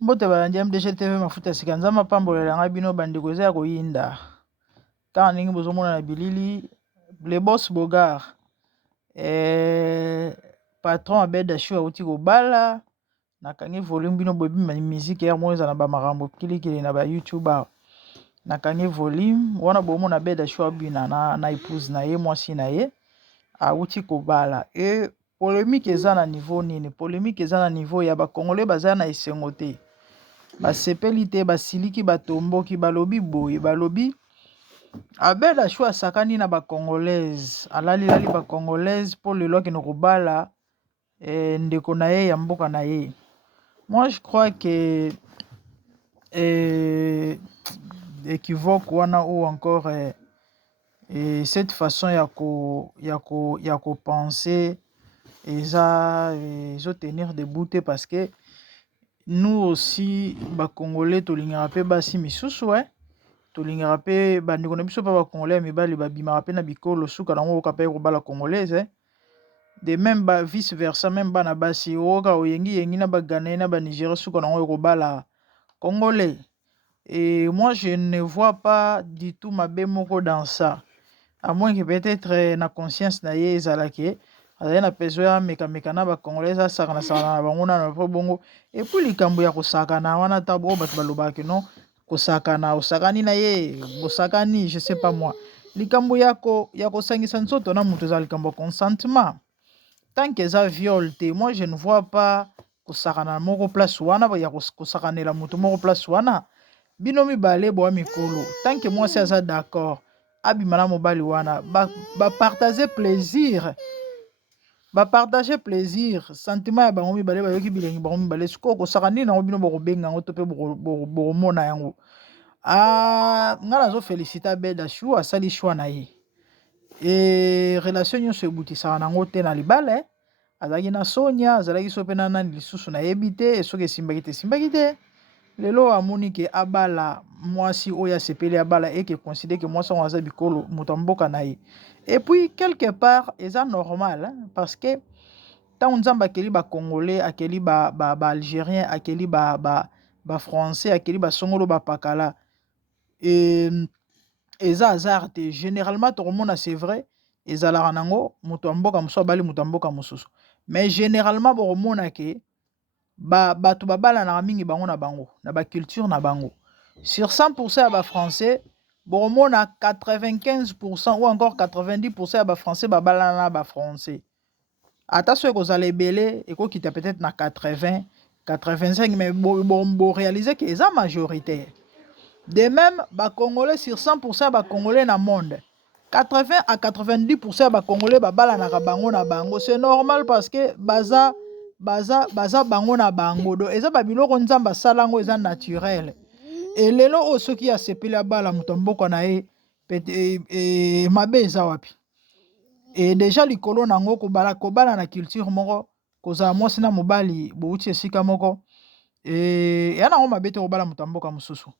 Mbote balandi MDG TV mafuta sika nzama pambolela ngai bino bandeko eza ya koyinda kaka ndenge bozomona na bilili le boss Bogar patron Abed Ashou auti kobala nakangi volume bino boyebi musique ya mo eza na bamakambo kilikili na ba youtuber nakangi volume wana bomona Abed Ashou abina na épouse na ye mwasi na ye auti kobala e polémique eza na niveau nini polémique eza na niveau ya bakongolais baza na esengo te basepeli te basiliki batomboki balobi boye balobi Abed Ashou asakani na bacongolaise alalilali bacongolaise mpo lelo akende kobala ndeko na ye ya mboka na ye. Moi je crois que équivoque wana ou encore cette façon ya kopenser ezotenir debout te parce que nous aussi bacongolais tolingaka mpe basi misusu tolingaka mpe bandeko na biso mpe bacongolais ya mibali babimaka mpe na bikolo suka nango oyoka mpe kobala congolaise de même vice versa même bana basi oyoka oyengi na baghanais na banigéria suka nango oyo kobala congolais. Et moi je ne vois pas du tout mabe moko dans ça, à moins que peut-être na conscience na ye ezalaki azali na peso ya mekameka na bacongolais asakana na bango nano mpo bongo epuis likambo ya kosakana wana ta oyo bato balobaki non kosakana osakani na ye bosakani je sais pas moi likambo ya kosangisa nzoto na moto eza likambo ya consentement tant que eza viol te. Moi je ne vois pas kosakana moko place wana ya kosakanela moto moko place wana bino mibale boya mikolo tant que mwasi aza d'accord abima na mobali wana bapartage plaisir sentiment ya bango mibale bayoki bilengi bango mibale sikoyo kosaka nini nango bino bokobenga yango to mpe bokomona yango. Ngai nazofélicite Abed Ashou asali shwa na ye relation nyonso ebutisaka nango te na libala azalaki na Sonia azalaki so mpe na nani lisusu nayebi te soki esimbaki te lelo amoni ke abala mwasi oyo asepeli abala eke considère que mwasi yango aza bikolo moto ya mboka na ye. Et puis quelque part eza normal parce que ntango nzambe akeli bacongolais akeli baalgérien akeli bafrançais akeli basongolo bapakala eza hasard te. Généralement tokomona c'est vrai ezalaka nango moto ya mboka mosusu abali moto ya mboka mosusu, mais généralement bokomona ke bato babalanaka mingi bango na bango na baculture na bango. Sur 100% ya bafrançais bokomona 95% ou encore 90% ya bafrançais babalana na bafrançais. Ata soki ekozala ebele ekokita peut-être na 80 85 mais boréalise ke eza majoritaire. De même bacongolais sur 100% ya bacongolais na monde 80 à 90% ya bacongolais babalanaka bango na bango. C'est normal parce que baza bango na bango do eza babiloko nzambe asalango eza naturel. Et lelo oyo soki asepeli abala moto ya mboka na ye mabe eza wapi? Et déjà likolo nango kobala na culture moko kozala mwasi na mobali bouti esika moko eya nango mabe te kobala moto ya mboka mosusu.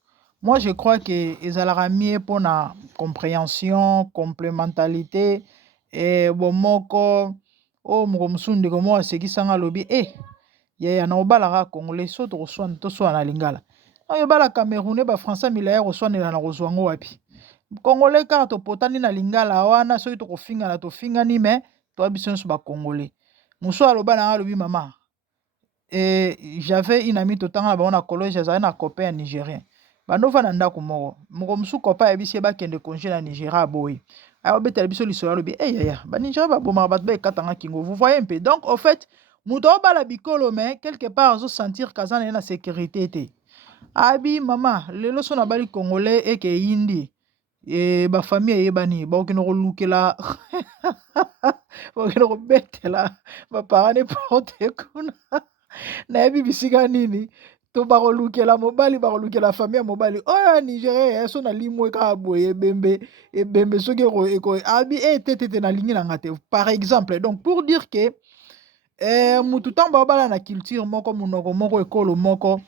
Moi je crois que ezalaka mie mpona compréhension complémentarité bomoko oyo moko mosusu ndeko moko asekisanga alobi yaya na obalaka congolais so toswana na lingala oyo obala camerounais bafrançais milaya koswanela na kozwa ngo wapi? Congolais kaka topotani na lingala wana soki tokofingana tofingani me toya biso nyonso bacongolais. Mosusu aloba nanga alobi mama j'avais une amie totanga na bango na collège azali na copain ya nigérien bandova na ndako moko mosusu copain ayebisi ye bakende congé na Nigeria aboyi ayobetela biso lisolo alobi yaya banigéria babomaka bato baekatanga kingo vous voyez mpe. Donc au fait moto obala bikolo me quelque part azosentir kaza na ye na sécurité te abi mama lelo so nabali congolais eke eyindi bafamille eyebani bakokende kolukela bakokende kobetela bapara neporte kuna nayebi bisika nini to bakolukela mobali bakolukela famille ya mobali oyo ya Nigeria so nalimwe kaka boye ebembe soki abi tete nalingi nanga te par exemple. Donc pour dire que mutu ntango babala na culture moko monoko moko ekolo moko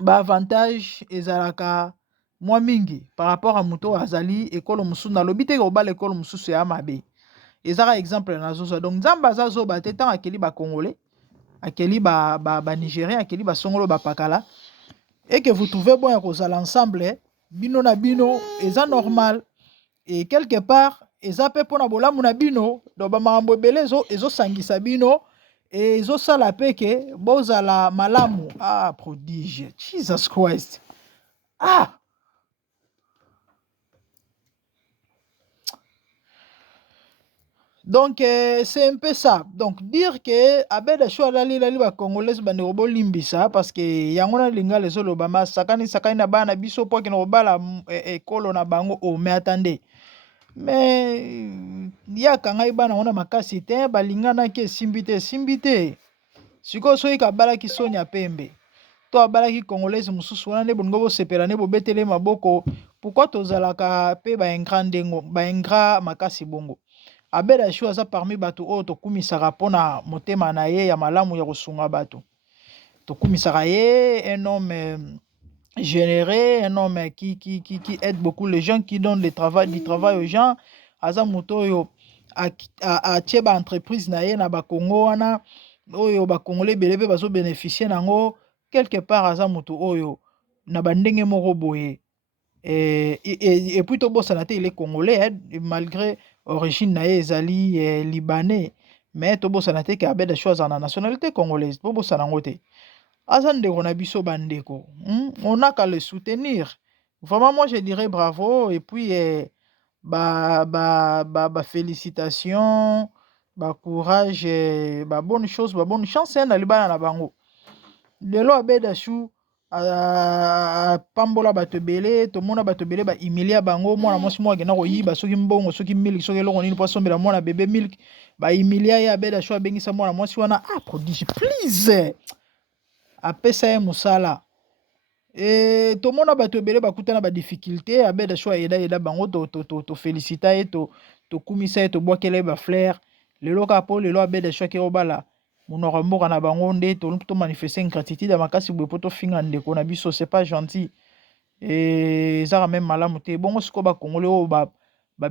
baavantage ezalaka mwa mingi par rapport à mutu oyo azali ekolo mosusu nalobi te kobala ekolo mosusu ya mabe ezaka exemple nazozwa. Donc nzambe aza zoba te ntango akeli bacongolais akeli ba Nigérien, akeli ba songolo ba pakala, et que vous trouvez bon à l'ensemble, bino na bino, eza normal, et quelque part, eza pe pona bola muna bino, do ba mambo ebele ezo sangisa bino, et ezo sala peke, bozala malamu, ah, prodige, Jesus Christ, ah, donc c'est un peu ça. Donc dire que abeda shwa lali ba congolais bande robo limbisa parce que yango na linga les olobama sakani na bana biso po kino bala ekolo na bango o mais attendez. Mais yaka ngai bana ona makasi te balingana ke simbite. Siko soyi ka bala ki sonya pembe. To abala ki congolais mususu wana ne bongo bo sepela ne bo betele maboko. Pourquoi tozalaka pe ba ingra makasi bongo? Abeda Chou aza parmi bato oyo tokumisaka mpona motema na ye ya malamu ya kosunga bato. Tokumisaka ye un homme généré, un homme qui aide beaucoup les gens, qui donne du travail aux gens. Aza moto oyo atie ba entreprise na ye na ba Congo wana oyo ba Congolais belebe bazo bénéficier nango quelque part aza moto oyo na bandenge moko boye. Et puis tobosana te il est congolais malgré origine na ye ezali libanais, mais tobosana te ke abeda Chou aza na nationalité congolaise, tobosana ngo te. Aza ndeko na biso bandeko, on n'a qu'à le soutenir. Vraiment moi je dirais bravo et puis félicitations, courage, bonne chose, bonne chance na libana na bango. Lelo abeda Chou pambola bato ebele, tomona bato ebele ba humilia bango, mwana mwasi moko akenda koyiba soki mbongo soki milk soki eloko nini po asombela mwana bebe milk, ba humilia ye abeda Chou abengisa mwana mwasi wana, ah prodige please apesa ye mosala. Tomona bato ebele bakutana ba difficulté, abeda Chou ayeda bango to félicita ye to kumisa ye to bwakela ye ba fleur. Lelo ka po lelo abeda Chou akero bala monoko mboka na bango nde to manifester gratitude makasi boye po to finga ndeko na biso, c'est pas gentil. Et ça même malamu te bongo siko ba congolais o ba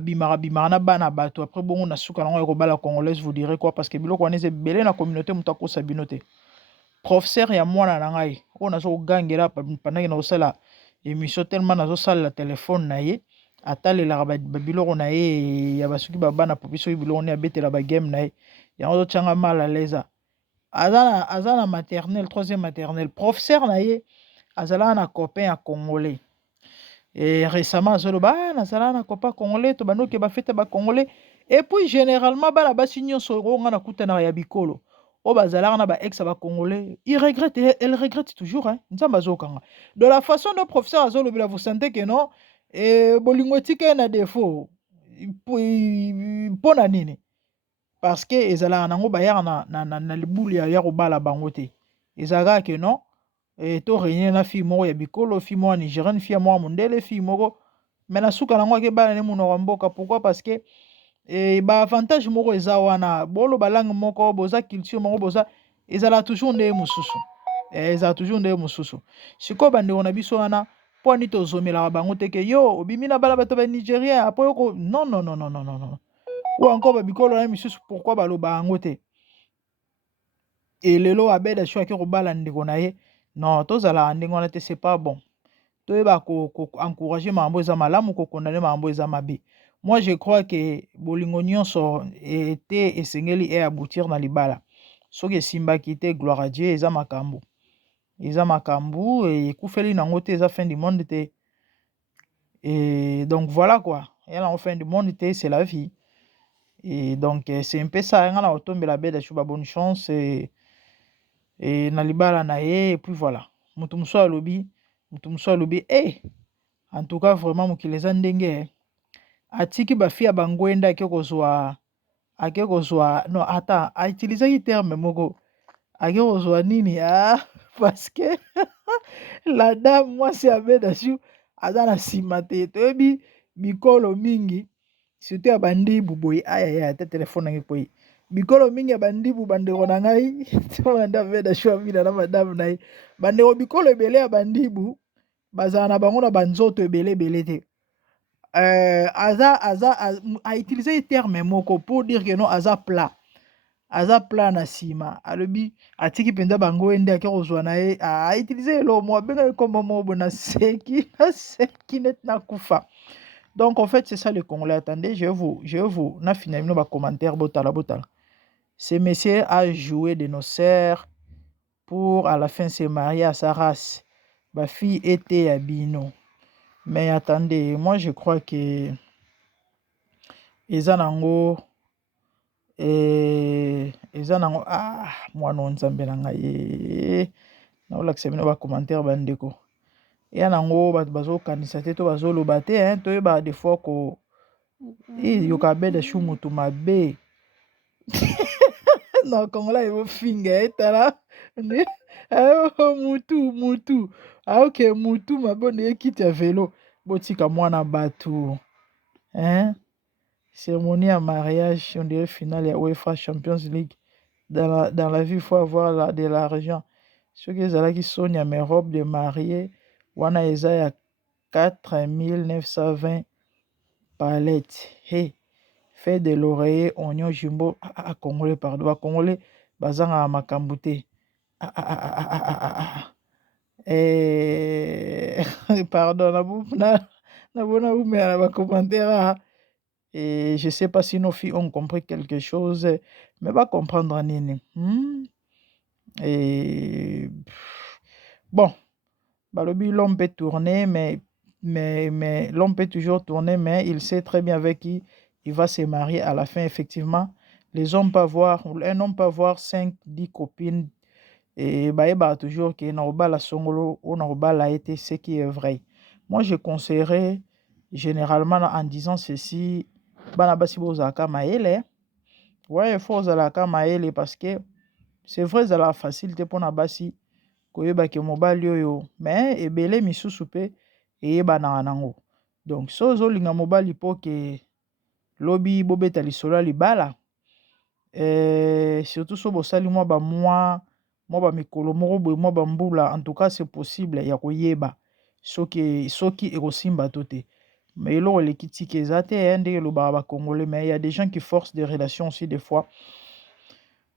bimara na bana bato après bongo na suka nango ko bala congolaise vous direz quoi parce que biloko wana belé na communauté mutako sabino te. Professeur ya mwana na ngai o nazo gangela pendant na osala émission tellement nazo sala la téléphone na ye atalela ba biloko na ye ya basuki ba bana popiso biloko ne abetela ba game na ye yango changa mal à l'aise. Azana maternelle, troisième maternelle. Professeur na ye, azala na copain à congolais. Et récemment, azoloba, nazala na copain congolais, to banoke ba fete ba congolais. Et puis généralement, bala basi nyonso nga na kutana ya bikolo. O bazala na ba ex ba congolais. Elle regrette toujours hein. Nzamba zokanga. De la façon dont professeur azolobela, vous sentez que non, bolingo tika na défaut. Pona nini? Parce que ezala nango bayar na libuli ya kobala bango te. Ezaka ke non to réunir na fille moko ya bikolo, fille moko nigérienne, fille moko mondele, fille moko mais na suka nango ke bala ne monoko mboka. Pourquoi? Parce que ba avantage moko eza wana bolo balangue moko boza culture moko boza ezala toujours nde mususu. Ezala toujours nde mususu. Siko bande on biso wana po ni to zomela bango te ke yo obimi na bala bato ba nigérien après ko non. Ou encore babikolo na misusu pourquoi baloba yango te. Et lelo abeda Chou aki kobala ndeko na ye non tozala ndenge wana te, c'est pas bon. Toyeba ko encourager mambo eza malamu ko condamner mambo eza mabe. Moi je crois que bolingo nyonso était esengeli et aboutir na libala. Soki esimbaki te gloire à Dieu eza makambo. Eza makambo et kufeli nango te eza fin du monde te. Et donc voilà quoi. Et la fin du monde te c'est la vie. Et donc c'est un peu ça, on a tombé la bête de bonne chance et na libala na ye et puis voilà. Mutumso alobi, en tout cas vraiment mukileza ndenge atiki ba fia bangwenda akekozwa non attends, a utilisé terme moko akekozwa nini parce que la dame moi c'est abeda Chou azana simate toyebi bikolo mingi surtout ya bandibu boye aya ta telefone nangi koyi bikolo mingi ya bandibu bandeko na ngai to banda abeda Chou amina na madame na ye bandeko bikolo ebele ya bandibu bazala na bango na banzoto ebele te. A utilisé terme moko pour dire que non aza plat aza plan na sima alobi atiki penza bango ende ake kozwa na ye autilize elo mo abenga ekomba mobo na seki net na kufa. Donc en fait c'est ça le Congolais. Attendez, je vais vous na finalement ba commentaire botala. Ce monsieur a joué de nos sœurs pour à la fin se marier à sa race. Ma fille était à Bino. Mais attendez, moi je crois que Ezanango moi non nzambe na ngai na olakisa bino ba commentaire bandeko. Ya nango bato bazokanisa te to bazoloba te toyeba des fois ko yoka beda shu mutu mabe. Non, Congolais evo finga etala mutu ok mutu mabonde ekiti ya velo botika mwana bato cérémonie à mariage on dirait finale ya UEFA Champions League. Dans la vie il faut avoir de l'argent. Ceux qui ezalaki soni ya mes robes de mariée wana eza ya 4920 palettes. Hey, fait de l'oreiller oignon jumbo Congolais pardon ba Congolais bazanga makambo te. Pardon na bona umela ba commentaire et je sais pas si nos filles ont compris quelque chose mais va comprendre nini. Et bon, balobi l'homme peut tourner mais l'homme peut toujours tourner mais il sait très bien avec qui il va se marier à la fin. Effectivement, un homme peut avoir 5, 10 copines et bah toujours que na la songolo ou na la été ce qui est vrai. Moi je conseillerais généralement en disant ceci bana basi bozaka maele. Ouais, il faut ozalaka maele parce que c'est vrai ça la facilité pour na basi koyeba ke mobali oyo mais ebele misusu pe eyeba nango. Donc so ozolinga mobali po ke lobi bobeta lisolo ya libala surtout so bosali mwa ba mikolo moko boye mwa bambula, en tout cas c'est possible ya koyeba soki ekosimba to te. Mais eloko eleki tika eza te ndenge elobaka bacongolais. Mais il y a des gens qui forcent des relations aussi des fois.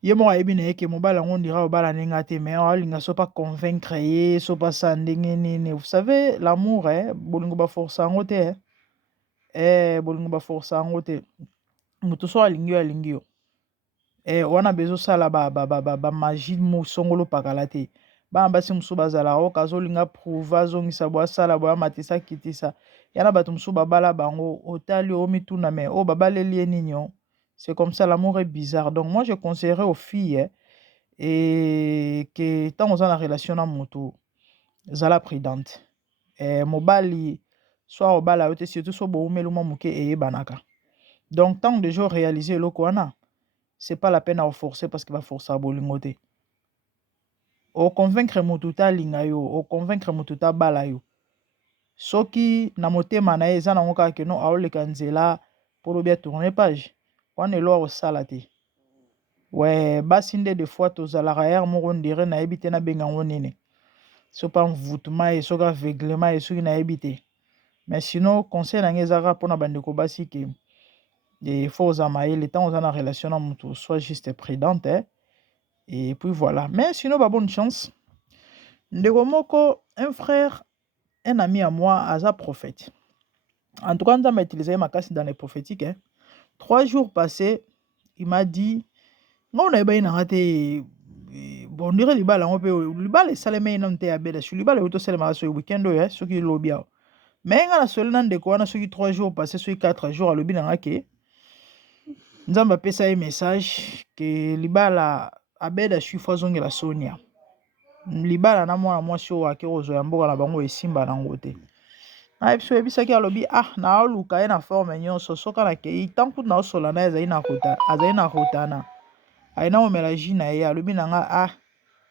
Ye moko ayebi na ye ke mobali yango ondira obala ndenge te mais alinga so pa convaincre ye so pa sa ndenge nini. Vous savez l'amour bolingo baforce yango te bolingo baforce yango te. Moto so alingi yo alingi yo wana bezosala bamagie mosongolo pakala te. Bana basi mosusu bazala oyo kazolinga prouve azongisa bo asala bo amatisa kitisa yana bato mosusu babala bango otali omituna mais oyo babaleli ye nini yo. C'est comme ça, l'amour est bizarre. Donc moi je conseillerais aux filles et que tant oza na relation na moto zala prudente. Mobali soit obala yo te surtout so boumeli mwa moke eyebanaka. Donc tant de jours réaliser eloko wana c'est pas la peine à forcer parce qu'il va forcer à bolingo te. O convaincre motu ta linga yo, o convaincre motu ta bala yo. Soki na motema na ye eza nango kaka ke no aoleka nzela po lobi tourner page wana elo akosala te. Ouais, basi nde des fois tozalaka ere moko ndire nayebi te nabenga yango nini so pa mvutuma ye soki aveuglement ye soki nayebi te. Mais sinon conseil na ngai ezaka mpona bandeko basi ke faut oza mayele ntango oza na relation na moto soit juste prudente et puis voilà. Mais sinon bonne chance. Ndeko moko un frère un ami à moi aza prophète. En tout cas nzambe utilisé makasi dans les prophétiques 3 jours passés il m'a dit non na yeba ina te bon ndire libala ngo pe libala esalema ina nte ya beda shu libala yo to salema so weekend oyo soki lobi awo. Mais nga na solo na ndeko wana soki 3 jours passés soki 4 jours alobi na nga ke nzambe apesa ye message ke libala abeda shu fo azongela Sonia. Libala na mwana mwasi oyo ake kozwa ya mboka na bango esimba nango te. Na biso ebisaki alobi na oluka ye na forme nyonso soka na kei tant kutu na osola na azali na kotana aina omela ji na ye alobi na nga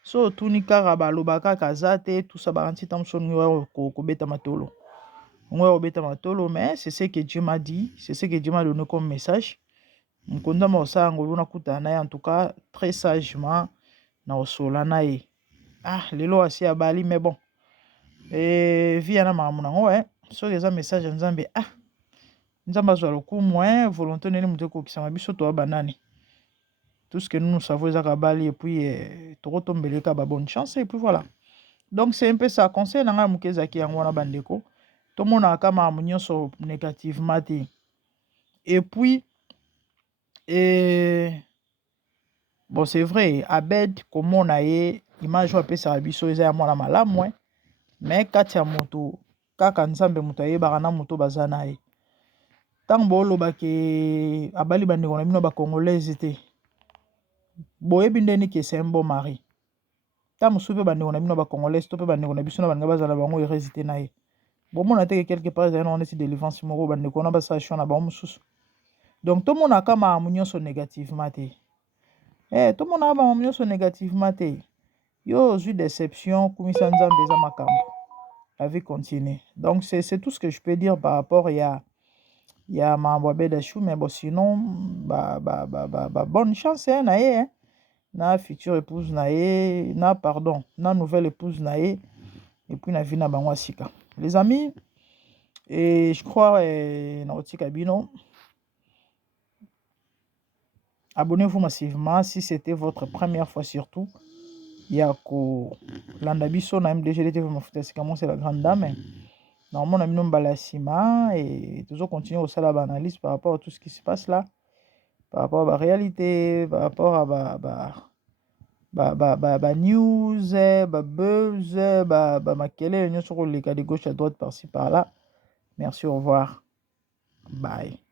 so otuni kaka baloba kaka aza te tusa baranti ta mosoni ngoyo kobeta matolo ngoyo kobeta matolo. Mais c'est ce que Dieu m'a dit, c'est ce que Dieu m'a donné comme message. Mkonda mosala ngolu na kutana na ye en tout cas très sagement na osola na ye lelo asi abali mais bon via na makambo nango soki eza message ya nzambe nzambe azwa lokumu volonté nini moto ekokisama biso toya banani Tout ce que nous savons, c'est Kabali, et puis, Torotombeleka, bonne chance, et puis voilà. Donc, c'est un peu ça. Conseil, nanga mukezaki yangwana bandeko. Tout le monde a comme un sur négativement. Et puis, bon, c'est vrai, Abed, comme on a eu, image ou apé sa biso, ils ont moi la moins. Mais quand ya moto, kaka nzambe moto aye barana moto bazana ye. Tant bolo bake abali bandeko na bino ba congolaise te. Boye bindeni ke c'est un bon mari. Tant musupe bandeko na bino ba congolaise to pe bandeko na biso na banga bazala bango hésité na ye. Bon mon a quelque part on est délivrance moko bandeko na ba station na ba mususu. Donc tout le monde a comme amunyo so négativement te. Tout le monde a amunyo so négativement te. Yo eu déception kumisa nzambe za makambo. La vie continue. Donc c'est tout ce que je peux dire par rapport à ma Dachou, mais bon sinon bonne chance hein, nae, na future épouse nae, na nouvelle épouse nae, et puis na vie na bango sika. Les amis, et je crois na Kabino, abonnez-vous massivement si c'était votre première fois surtout. Yako Landabiso na MDG TV Mafuta Sikamon, c'est la grande dame. Normalement, on a mis Balasima et toujours continuer au salon analyse par rapport à tout ce qui se passe là, par rapport à la réalité, par rapport à news, buzz, makele, sur les cas de gauche à droite par-ci par-là. Merci, au revoir. Bye.